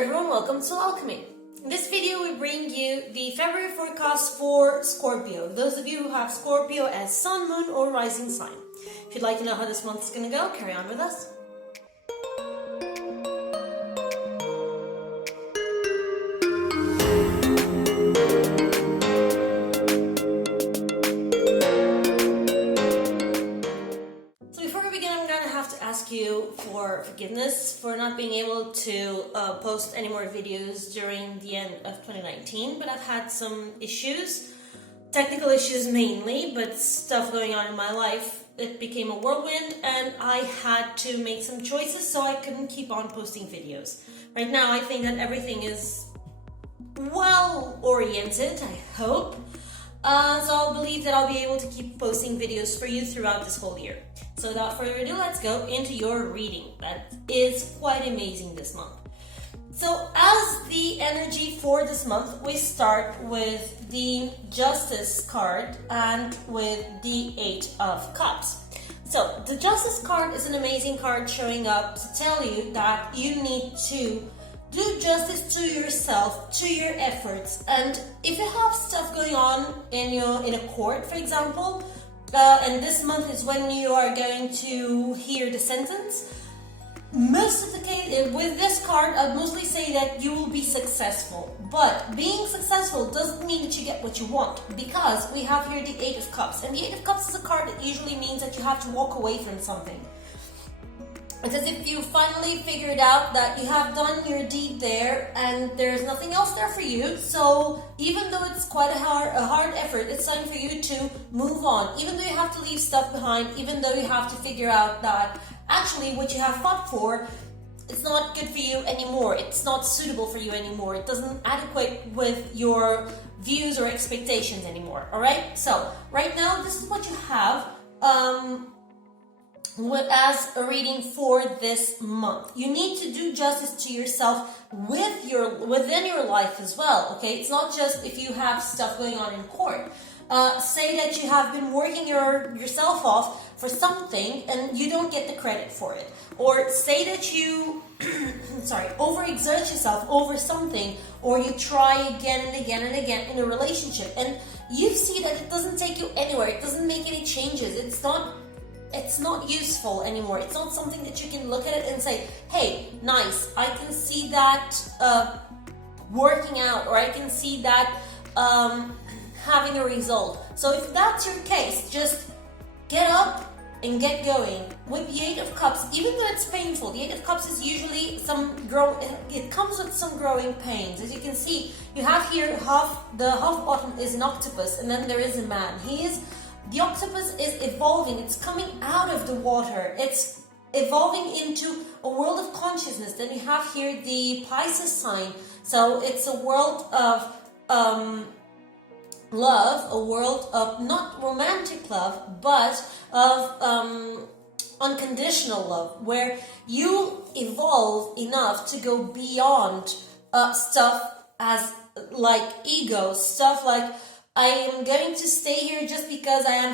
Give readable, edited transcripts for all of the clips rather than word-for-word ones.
everyone, welcome to Alchemy. In this video we bring you the February forecast for Scorpio, those of you who have Scorpio as sun, moon or rising sign. If you'd like to know how this month is going to go, carry on with us. Ask you for forgiveness for not being able to post any more videos during the end of 2019, but I've had some issues, technical issues mainly, but stuff going on in my life. It became a whirlwind and I had to make some choices, so I couldn't keep on posting videos. Right now I think that everything is well oriented, I hope. So I'll believe that I'll be able to keep posting videos for you throughout this whole year. So without further ado, let's go into your reading. That is quite amazing this month. So as the energy for this month, we start with the Justice card and with the Eight of Cups. So the Justice card is an amazing card showing up to tell you that you need to do justice to yourself, to your efforts. And if you have stuff going on in a court, for example, and this month is when you are going to hear the sentence, most of the case with this card, I'd mostly say that you will be successful. But being successful doesn't mean that you get what you want, because we have here the Eight of Cups, and the Eight of Cups is a card that usually means that you have to walk away from something. It's as if you finally figured out that you have done your deed there and there's nothing else there for you. So even though it's quite a hard effort, it's time for you to move on. Even though you have to leave stuff behind, even though you have to figure out that actually what you have fought for, it's not good for you anymore. It's not suitable for you anymore. It doesn't adequate with your views or expectations anymore. All right. So right now, this is what you have. As a reading for this month, you need to do justice to yourself within your life as well. Okay, it's not just if you have stuff going on in court. Say that you have been working yourself off for something and you don't get the credit for it, or say that you overexert yourself over something, or you try again and again and again in a relationship and you see that it doesn't take you anywhere. It doesn't make any changes. It's not useful anymore. It's not something that you can look at it and say, hey, nice, I can see that working out, or I can see that having a result. So if that's your case, just get up and get going. With the Eight of Cups, even though it's painful, the Eight of Cups is usually it comes with some growing pains. As you can see, you have here the half bottom is an octopus, and then there is a man. The octopus is evolving. It's coming out of the water. It's evolving into a world of consciousness. Then you have here the Pisces sign. So it's a world of love, a world of not romantic love, but of unconditional love, where you evolve enough to go beyond stuff as like ego, stuff like, I am going to stay here just because I am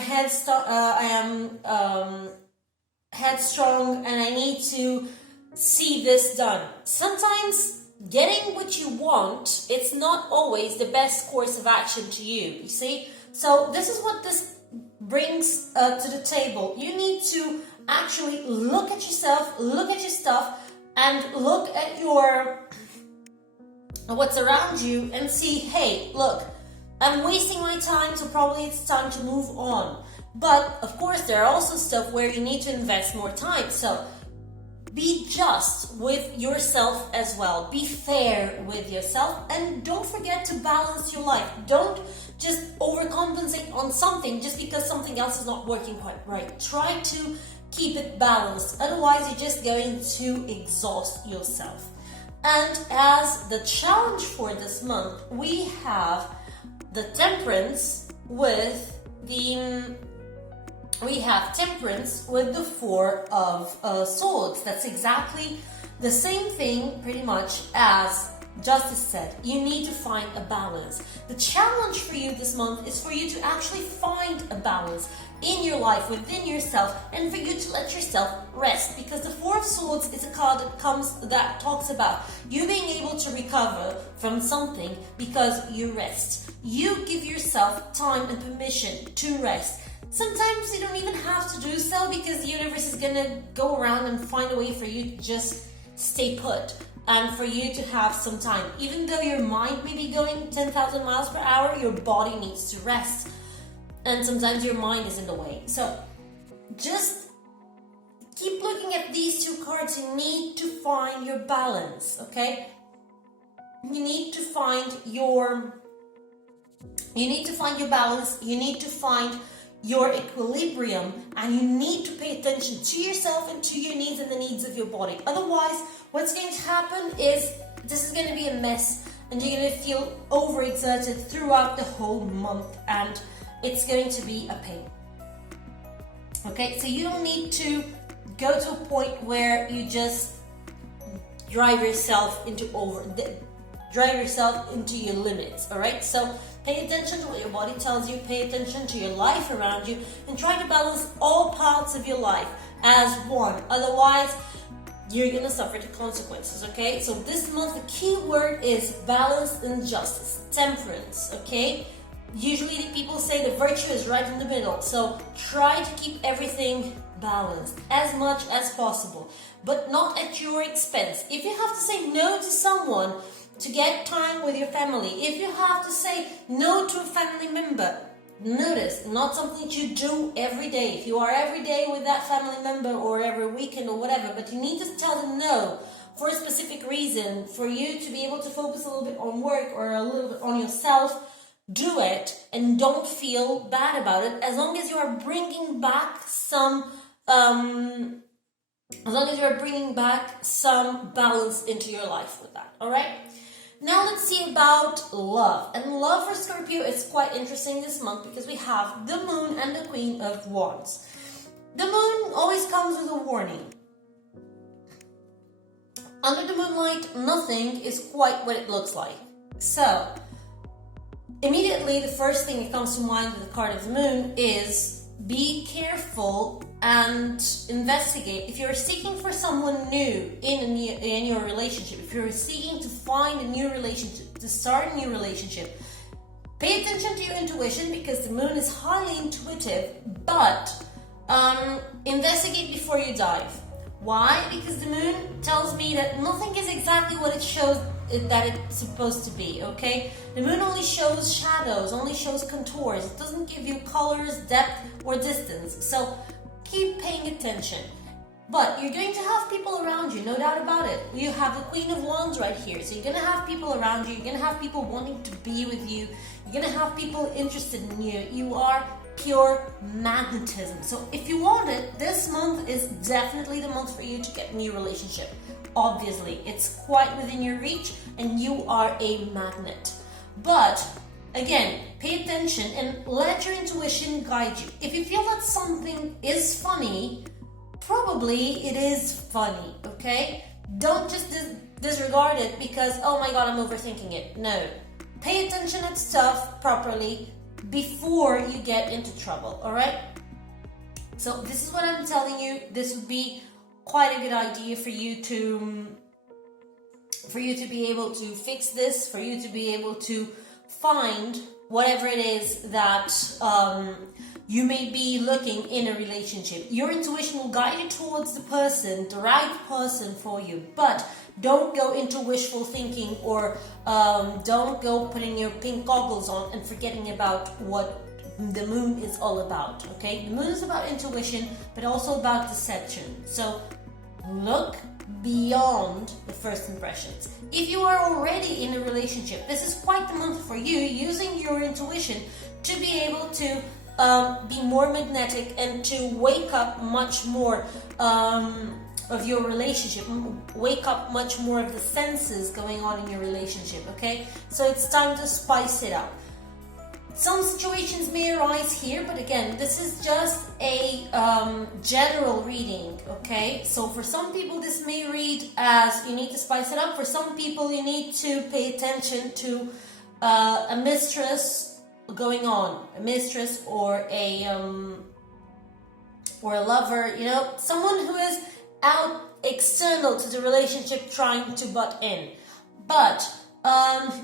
headstrong and I need to see this done. Sometimes getting what you want, it's not always the best course of action to you see? So this is what this brings to the table. You need to actually look at yourself, look at your stuff, and look at what's around you and see, hey, look, I'm wasting my time, so probably it's time to move on. But of course, there are also stuff where you need to invest more time. So be just with yourself as well. Be fair with yourself, and don't forget to balance your life. Don't just overcompensate on something just because something else is not working quite right. Try to keep it balanced. Otherwise, you're just going to exhaust yourself. And as the challenge for this month, we have the Temperance with the Four of Swords. That's exactly the same thing pretty much as Justice said. You need to find a balance. The challenge for you this month is for you to actually find a balance. in your life, within yourself, and for you to let yourself rest. Because the Four of Swords is a card that talks about you being able to recover from something because you rest. You give yourself time and permission to rest. Sometimes you don't even have to do so, because the universe is gonna go around and find a way for you to just stay put and for you to have some time. Even though your mind may be going 10,000 miles per hour, your body needs to rest. And sometimes your mind is in the way. So just keep looking at these two cards. You need to find your balance, okay? You need to find your balance. You need to find your equilibrium, and you need to pay attention to yourself and to your needs and the needs of your body. Otherwise, what's going to happen is this is going to be a mess, and you're going to feel overexerted throughout the whole month, and it's going to be a pain. Okay, so you don't need to go to a point where you just drive yourself into your limits. All right, so pay attention to what your body tells you, pay attention to your life around you, and try to balance all parts of your life as one. Otherwise, you're gonna suffer the consequences, okay? So this month, the key word is balance and justice, temperance, okay? Usually the people say the virtue is right in the middle, so try to keep everything balanced as much as possible, but not at your expense. If you have to say no to someone to get time with your family, if you have to say no to a family member, notice, not something that you do every day. If you are every day with that family member or every weekend or whatever, but you need to tell them no for a specific reason, for you to be able to focus a little bit on work or a little bit on yourself, do it and don't feel bad about it, as long as you are bringing back some balance into your life with that. All right, now let's see about love. And love for Scorpio is quite interesting this month, because we have the Moon and the Queen of Wands. The Moon always comes with a warning. Under the moonlight, nothing is quite what it looks like. So immediately, the first thing that comes to mind with the card of the Moon is be careful and investigate. If you're seeking for someone new in your relationship, if you're seeking to find a new relationship, to start a new relationship, pay attention to your intuition, because the Moon is highly intuitive, but investigate before you dive. Why? Because the Moon tells me that nothing is exactly what it shows that it's supposed to be, okay? The Moon only shows shadows, only shows contours. It doesn't give you colors, depth, or distance. So keep paying attention. But you're going to have people around you, no doubt about it. You have the Queen of Wands right here. So you're going to have people around you. You're going to have people wanting to be with you. You're going to have people interested in you. You are pure magnetism. So if you want it, this month is definitely the month for you to get a new relationship. Obviously, it's quite within your reach, and you are a magnet. But again, pay attention and let your intuition guide you. If you feel that something is funny, probably it is funny, okay? Don't just disregard it because, oh my god, I'm overthinking it. No. Pay attention at stuff properly before you get into trouble, alright? So this is what I'm telling you. This would be quite a good idea for you to be able to fix this, for you to be able to find whatever it is that you may be looking in a relationship. Your intuition will guide you towards the right person for you, but don't go into wishful thinking, or don't go putting your pink goggles on and forgetting about what the Moon is all about, okay? The Moon is about intuition, but also about deception. So look beyond the first impressions. If you are already in a relationship, this is quite the month for you, using your intuition to be able to be more magnetic and to wake up much more of your relationship, wake up much more of the senses going on in your relationship, okay? So it's time to spice it up. Some situations may arise here, but again, this is just a general reading, okay? So for some people, this may read as you need to spice it up. For some people, you need to pay attention to a mistress going on, a mistress or a or a lover, someone who is out external to the relationship trying to butt in. But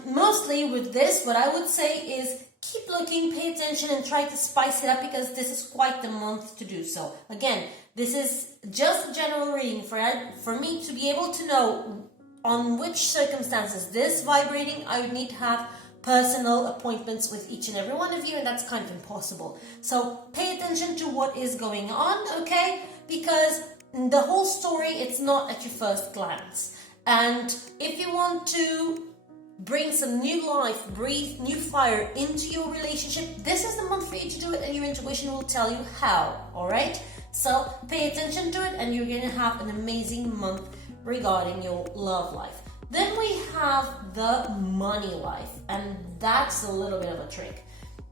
mostly with this, what I would say is keep looking, pay attention, and try to spice it up, because this is quite the month to do so. Again, this is just a general reading for me to be able to know on which circumstances this vibrating. I would need to have personal appointments with each and every one of you, and that's kind of impossible. So pay attention to what is going on, okay? Because the whole story, it's not at your first glance. And if you want to bring some new life, breathe new fire into your relationship, this is the month for you to do it, and your intuition will tell you how, all right? So pay attention to it, and you're going to have an amazing month regarding your love life. Then we have the money life, and that's a little bit of a trick.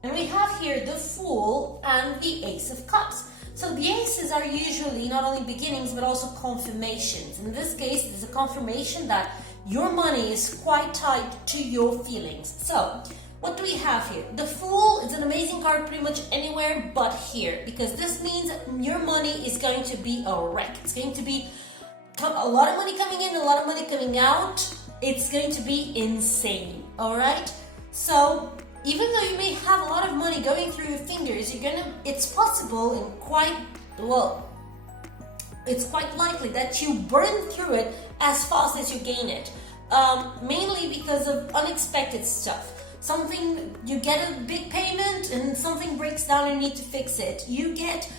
And we have here the Fool and the Ace of Cups. So the aces are usually not only beginnings, but also confirmations. In this case, it is a confirmation that your money is quite tied to your feelings. So what do we have here? The Fool is an amazing card pretty much anywhere but here, because this means your money is going to be a wreck. It's going to be a lot of money coming in, a lot of money coming out. It's going to be insane, all right? So even though you may have a lot of money going through your fingers, it's possible and it's quite likely that you burn through it as fast as you gain it. Mainly because of unexpected stuff. You get a big payment and something breaks down and you need to fix it. You get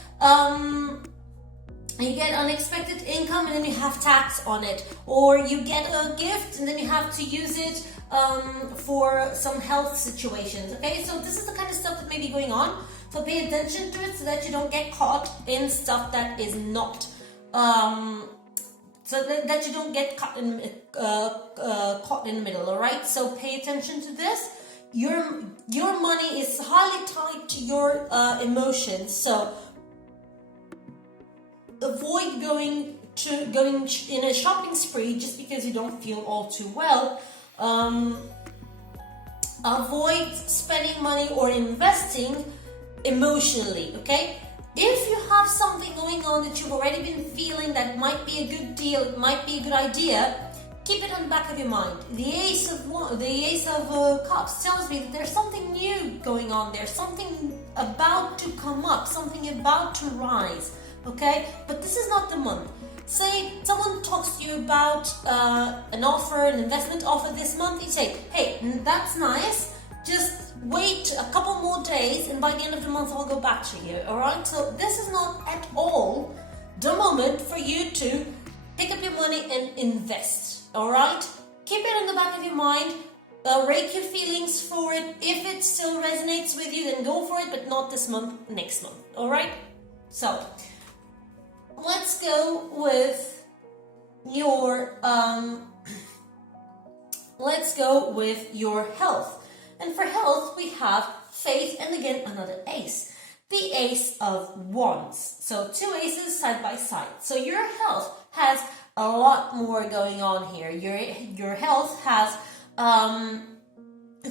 unexpected income and then you have tax on it. Or you get a gift and then you have to use it for some health situations, okay? So this is the kind of stuff that may be going on. So pay attention to it so that you don't get caught in stuff that is not. So that you don't get caught in the middle, all right? So pay attention to this. Your money is highly tied to your emotions, so avoid going in a shopping spree just because you don't feel all too well. Avoid spending money or investing emotionally, okay? If you have something going on that you've already been feeling that might be a good deal, it might be a good idea, keep it on the back of your mind. The Ace of Cups tells me that there's something new going on there, something about to come up, something about to rise, okay? But this is not the month. Say someone talks to you about an offer, an investment offer this month. You say, hey, that's nice, just wait a couple more days and by the end of the month I'll go back to you, alright? So this is not at all the moment for you to pick up your money and invest, alright? Keep it in the back of your mind, rake your feelings for it. If it still resonates with you, then go for it, but not this month, next month, alright? So let's go with your health. And for health, we have Faith and again another ace. The Ace of Wands. So two aces side by side. So your health has a lot more going on here. Your health has a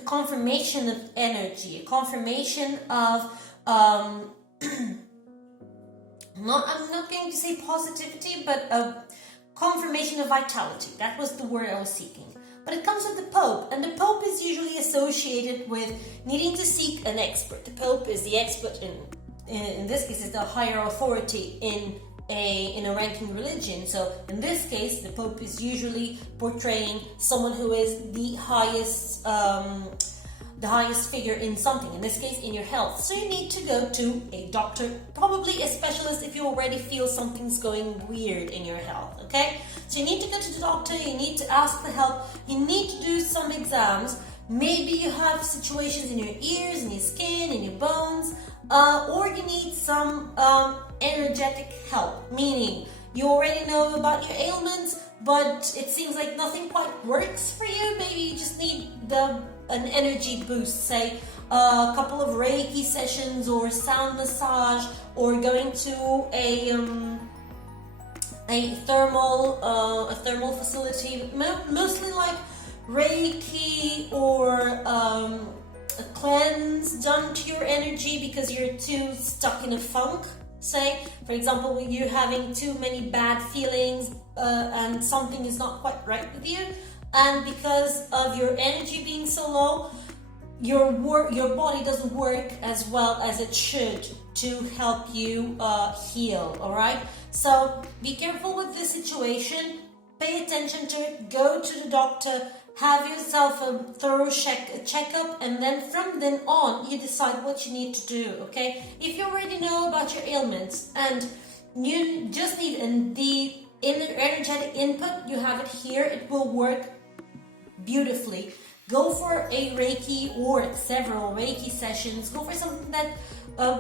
confirmation of energy, a confirmation of I'm not going to say positivity, but a confirmation of vitality. That was the word I was seeking. But it comes with the Pope, and the Pope is usually associated with needing to seek an expert. The Pope is the expert in this case, is the higher authority in a ranking religion. So in this case, the Pope is usually portraying someone who is the highest figure in something, in this case in your health. So you need to go to a doctor, probably a specialist if you already feel something's going weird in your health, okay? So you need to go to the doctor, you need to ask for help, you need to do some exams. Maybe you have situations in your ears, in your skin, in your bones, or you need some energetic help, meaning you already know about your ailments, but it seems like nothing quite works for you. Maybe you just need an energy boost, say a couple of Reiki sessions or sound massage, or going to a thermal facility, mostly like Reiki or a cleanse done to your energy because you're too stuck in a funk, say. For example, when you're having too many bad feelings and something is not quite right with you, and because of your energy being so low, your body doesn't work as well as it should to help you heal. All right, so be careful with this situation, pay attention to it, go to the doctor, have yourself a thorough checkup, and then from then on you decide what you need to do. Okay, if you already know about your ailments and you just need the energetic input, you have it here. It will work beautifully. Go for a Reiki or several Reiki sessions. Go for something that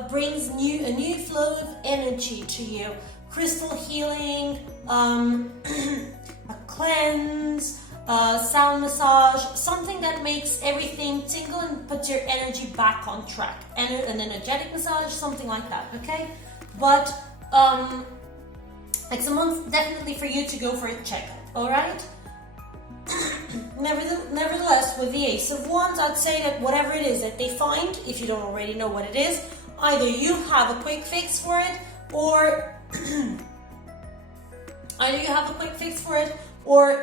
brings a new flow of energy to you. Crystal healing, a cleanse, sound massage, something that makes everything tingle and puts your energy back on track. And an energetic massage, something like that, okay? But it's a month definitely for you to go for a checkup, alright? Nevertheless, with the Ace of Wands, I'd say that whatever it is that they find, if you don't already know what it is, either you have a quick fix for it, or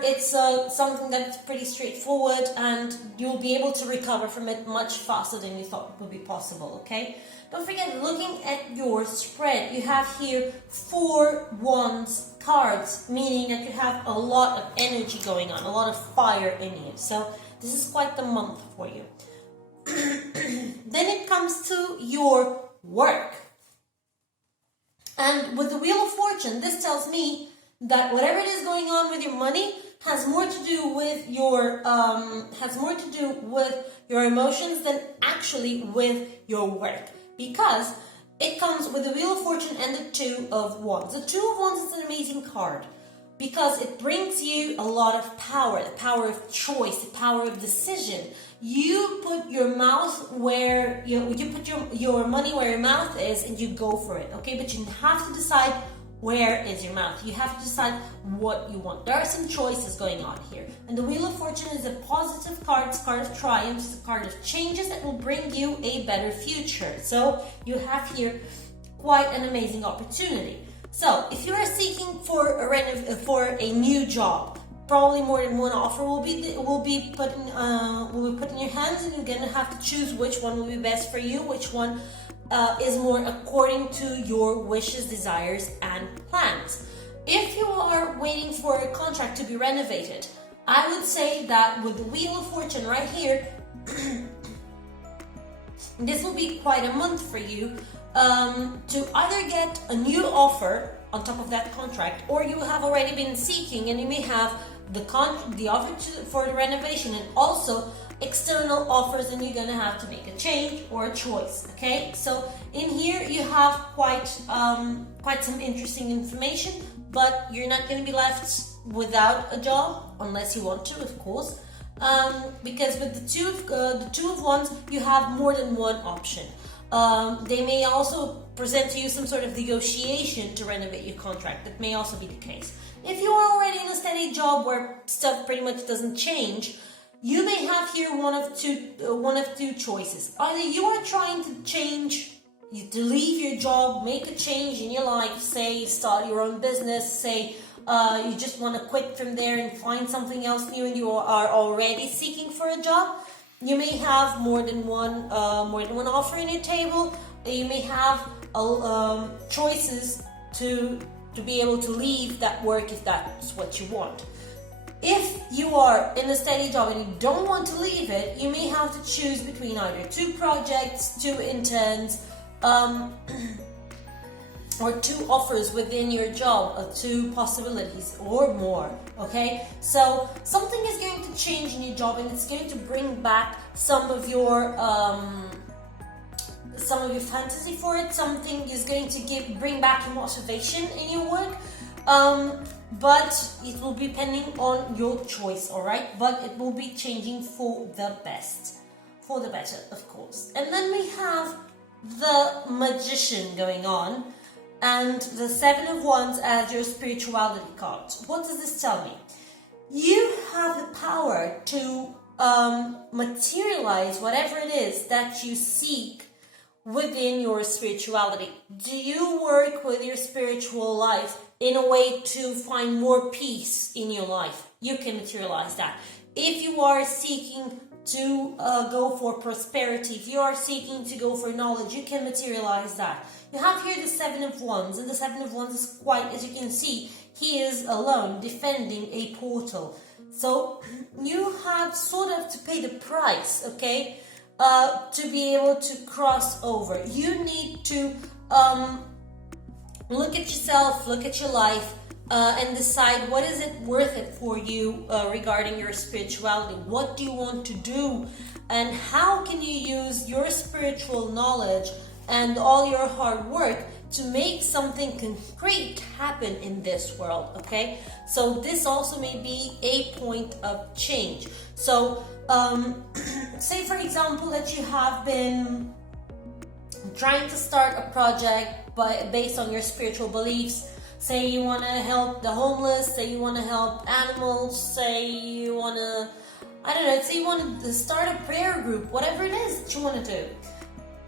it's something that's pretty straightforward and you'll be able to recover from it much faster than you thought would be possible, okay? Don't forget, looking at your spread, you have here 4 Wands cards, meaning that you have a lot of energy going on, a lot of fire in you. So this is quite the month for you. Then it comes to your work. And with the Wheel of Fortune, this tells me that whatever it is going on with your money has more to do with your emotions than actually with your work, because it comes with the Wheel of Fortune and the Two of Wands. The Two of Wands is an amazing card because it brings you a lot of power, the power of choice, the power of decision. You put your mouth where you put your money where your mouth is, and you go for it, okay? But you have to decide where is your mouth. You have to decide what you want. There are some choices going on here. And the Wheel of Fortune is a positive card. It's a card of triumph. It's a card of changes that will bring you a better future. So you have here quite an amazing opportunity. So if you are seeking for a new job, probably more than one offer will be put in your hands, and you're gonna have to choose which one will be best for you, which one is more according to your wishes, desires, and plans. If you are waiting for a contract to be renovated, I would say that with the Wheel of Fortune right here, this will be quite a month for you to either get a new offer on top of that contract, or you have already been seeking and you may have the offer for the renovation and also external offers, and you're gonna have to make a change or a choice. Okay, so in here you have quite some interesting information, but you're not gonna be left without a job unless you want to, of course, because with the two of Wands you have more than one option. They may also present to you some sort of negotiation to renovate your contract. That may also be the case. If you are already in a steady job where stuff pretty much doesn't change, you may have here one of two choices. Either you are trying to to leave your job, make a change in your life, say start your own business, say you just want to quit from there and find something else new, and you are already seeking for a job. You may have more than one offer on your table. You may have choices to be able to leave that work if that's what you want. If you are in a steady job and you don't want to leave it, you may have to choose between either 2 projects, 2 interns, or 2 offers within your job, 2 possibilities or more, okay? So something is going to change in your job, and it's going to bring back some of your fantasy for it. Something is going to bring back your motivation in your work. But it will be depending on your choice, all right? But it will be changing for the better, of course. And then we have the Magician going on, and the 7 of Wands as your spirituality card. What does this tell me? You have the power to materialize whatever it is that you seek within your spirituality? Do you work with your spiritual life in a way to find more peace in your life? You can materialize that. If you are seeking to go for prosperity, if you are seeking to go for knowledge, you can materialize that. You have here the Seven of Wands, and the Seven of Wands is quite, as you can see, he is alone defending a portal. So you have sort of to pay the price, okay, to be able to cross over. You need to look at yourself, look at your life, and decide what is it worth it for you regarding your spirituality. What do you want to do, and how can you use your spiritual knowledge and all your hard work to make something concrete happen in this world, okay? So this also may be a point of change. So say for example that you have been trying to start a project based on your spiritual beliefs. Say you want to help the homeless, say you want to help animals, say you want to, I don't know, say you want to start a prayer group, whatever it is that you want to do.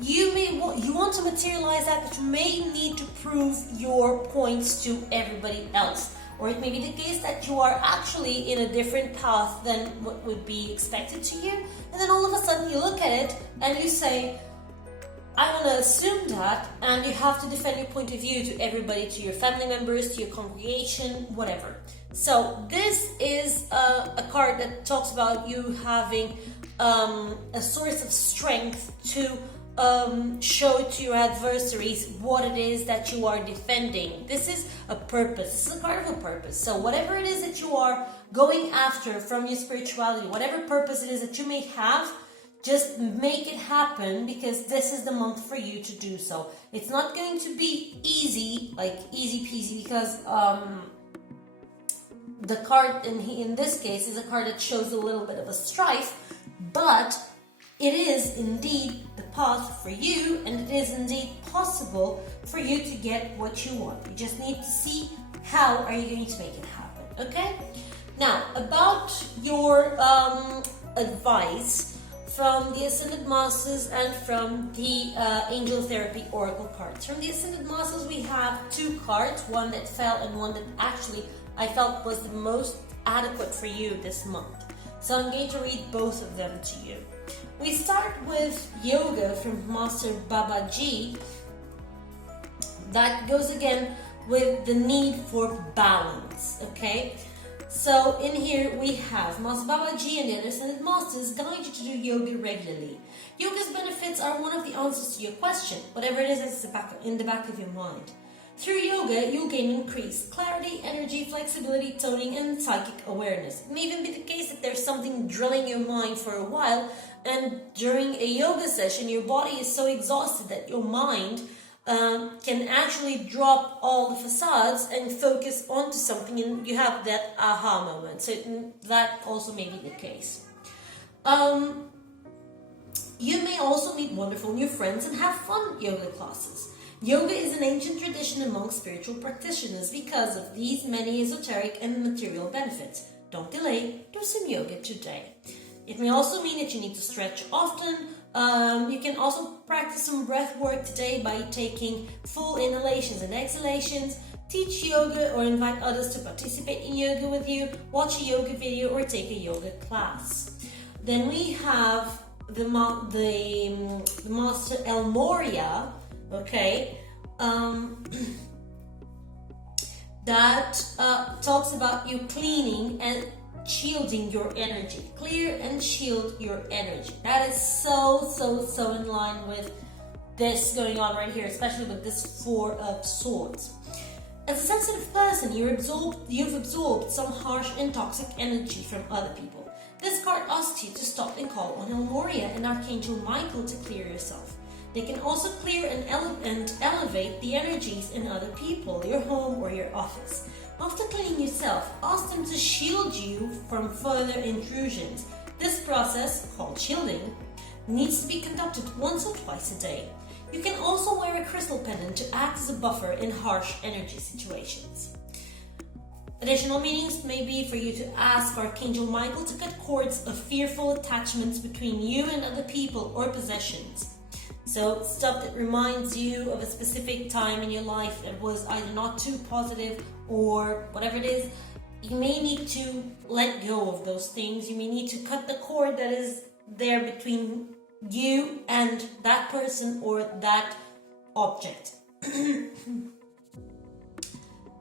You want to materialize that, but you may need to prove your points to everybody else. Or it may be the case that you are actually in a different path than what would be expected to you. And then all of a sudden you look at it and you say, I want to assume that, and you have to defend your point of view to everybody, to your family members, to your congregation, whatever. So this is a card that talks about you having a source of strength to show to your adversaries what it is that you are defending. This is a purpose. This is a card of a purpose. So whatever it is that you are going after from your spirituality, whatever purpose it is that you may have, just make it happen, because this is the month for you to do so. It's not going to be easy, like easy peasy, because the card in this case is a card that shows a little bit of a strife, but it is indeed the path for you, and it is indeed possible for you to get what you want. You just need to see how are you going to make it happen, okay? Now, about your advice from the Ascended Masters and from the Angel Therapy Oracle cards. From the Ascended Masters, we have two cards, one that fell and one that actually I felt was the most adequate for you this month. So I'm going to read both of them to you. We start with Yoga from Master Babaji. That goes again with the need for balance, okay? So in here we have Master Babaji and the other Ascended Masters guide you to do yoga regularly. Yoga's benefits are one of the answers to your question, whatever it is that's in the back of your mind. Through yoga, you'll gain increased clarity, energy, flexibility, toning, and psychic awareness. It may even be the case that there's something drilling your mind for a while, and during a yoga session, your body is so exhausted that your mind can actually drop all the facades and focus onto something, and you have that aha moment. So that also may be the case. You may also meet wonderful new friends and have fun yoga classes. Yoga is an ancient tradition among spiritual practitioners because of these many esoteric and material benefits. Don't delay, do some yoga today. It may also mean that you need to stretch often. You can also practice some breath work today by taking full inhalations and exhalations. Teach yoga or invite others to participate in yoga with you. Watch a yoga video or take a yoga class. Then we have the Master El Moria, okay, that talks about you cleaning and shielding your energy. Clear and shield your energy. That is so in line with this going on right here, especially with this Four of Swords. As a sensitive person, you've absorbed some harsh and toxic energy from other people. This card asks you to stop and call on El Moria and Archangel Michael to clear yourself. They can also clear and elevate the energies in other people, your home or your office. After cleaning yourself, ask them to shield you from further intrusions. This process, called shielding, needs to be conducted once or twice a day. You can also wear a crystal pendant to act as a buffer in harsh energy situations. Additional meanings may be for you to ask Archangel Michael to cut cords of fearful attachments between you and other people or possessions. So stuff that reminds you of a specific time in your life that was either not too positive or whatever it is, you may need to let go of those things. You may need to cut the cord that is there between you and that person or that object.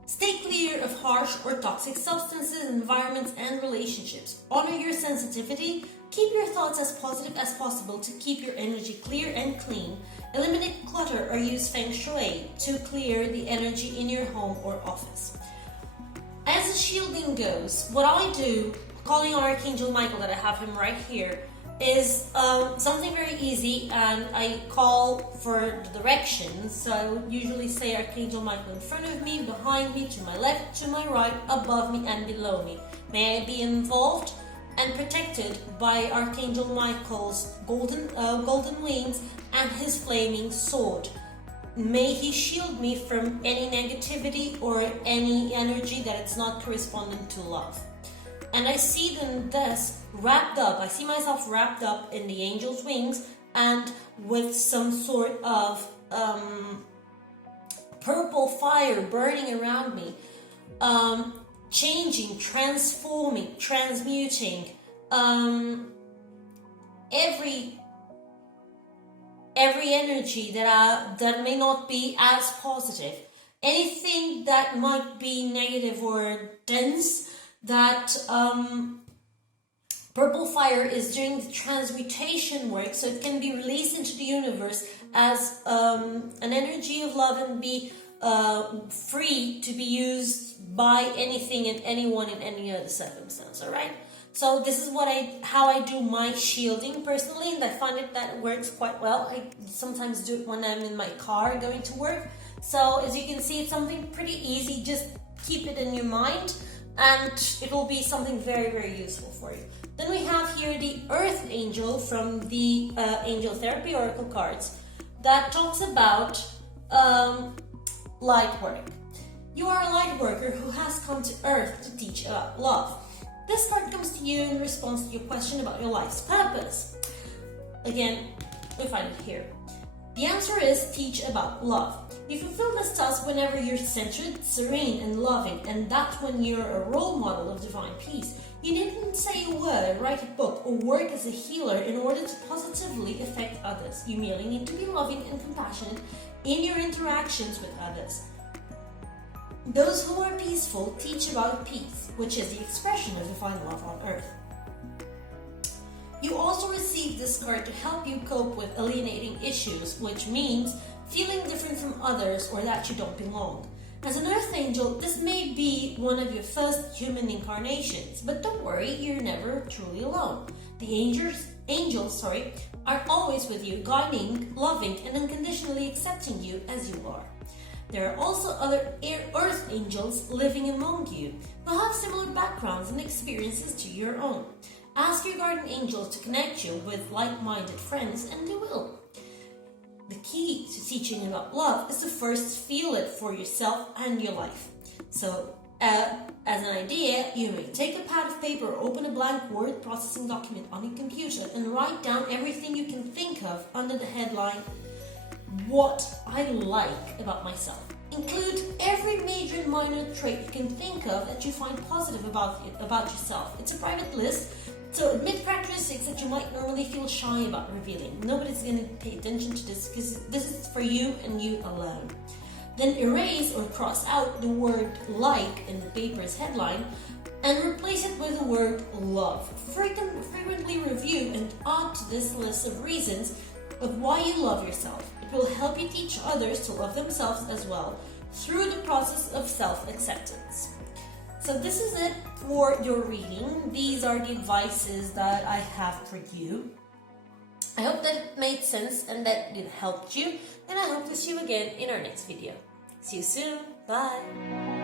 Stay clear of harsh or toxic substances, environments, and relationships. Honor your sensitivity. Keep your thoughts as positive as possible to keep your energy clear and clean. Eliminate clutter or use Feng Shui to clear the energy in your home or office. As the shielding goes, what I do, calling on Archangel Michael, that I have him right here, is something very easy, and I call for the directions. So I would usually say Archangel Michael in front of me, behind me, to my left, to my right, above me, and below me. May I be involved and protected by Archangel Michael's golden wings and his flaming sword. May he shield me from any negativity or any energy that it's not corresponding to love. And I see them thus wrapped up. I see myself wrapped up in the angel's wings and with some sort of purple fire burning around me, changing, transforming, transmuting every energy that may not be as positive, anything that might be negative or dense. That purple fire is doing the transmutation work, so it can be released into the universe as an energy of love and be free to be used by anything and anyone in any other circumstance. All right. So this is how I do my shielding personally, and I find that works quite well. I sometimes do it when I'm in my car going to work. So as you can see, it's something pretty easy. Just keep it in your mind, and it will be something very, very useful for you. Then we have here the Earth Angel from the Angel Therapy Oracle cards that talks about light work. You are a light worker who has come to Earth to teach about love. This card comes to you in response to your question about your life's purpose. Again, we find it here. The answer is teach about love. You fulfill this task whenever you're centered, serene, and loving, and that's when you're a role model of divine peace. You needn't say a word, write a book, or work as a healer in order to positively affect others. You merely need to be loving and compassionate in your interactions with others. Those who are peaceful teach about peace, which is the expression of divine love on earth. You also receive this card to help you cope with alienating issues, which means feeling different from others or that you don't belong. As an Earth Angel, this may be one of your first human incarnations, but don't worry, you're never truly alone. The angels are always with you, guiding, loving, and unconditionally accepting you as you are. There are also other Earth Angels living among you who have similar backgrounds and experiences to your own. Ask your guardian angels to connect you with like-minded friends, and they will. The key to teaching about love is to first feel it for yourself and your life. So, as an idea, you may take a pad of paper or open a blank word processing document on your computer and write down everything you can think of under the headline, "What I like about myself." Include every major and minor trait you can think of that you find positive about yourself. It's a private list, so admit characteristics that you might normally feel shy about revealing. Nobody's going to pay attention to this because this is for you and you alone. Then erase or cross out the word "like" in the paper's headline and replace it with the word "love." Frequently review and add to this list of reasons of why you love yourself. It will help you teach others to love themselves as well through the process of self-acceptance. So this is it for your reading. These are the advices that I have for you. I hope that it made sense and that it helped you, and I hope to see you again in our next video. See you soon. Bye.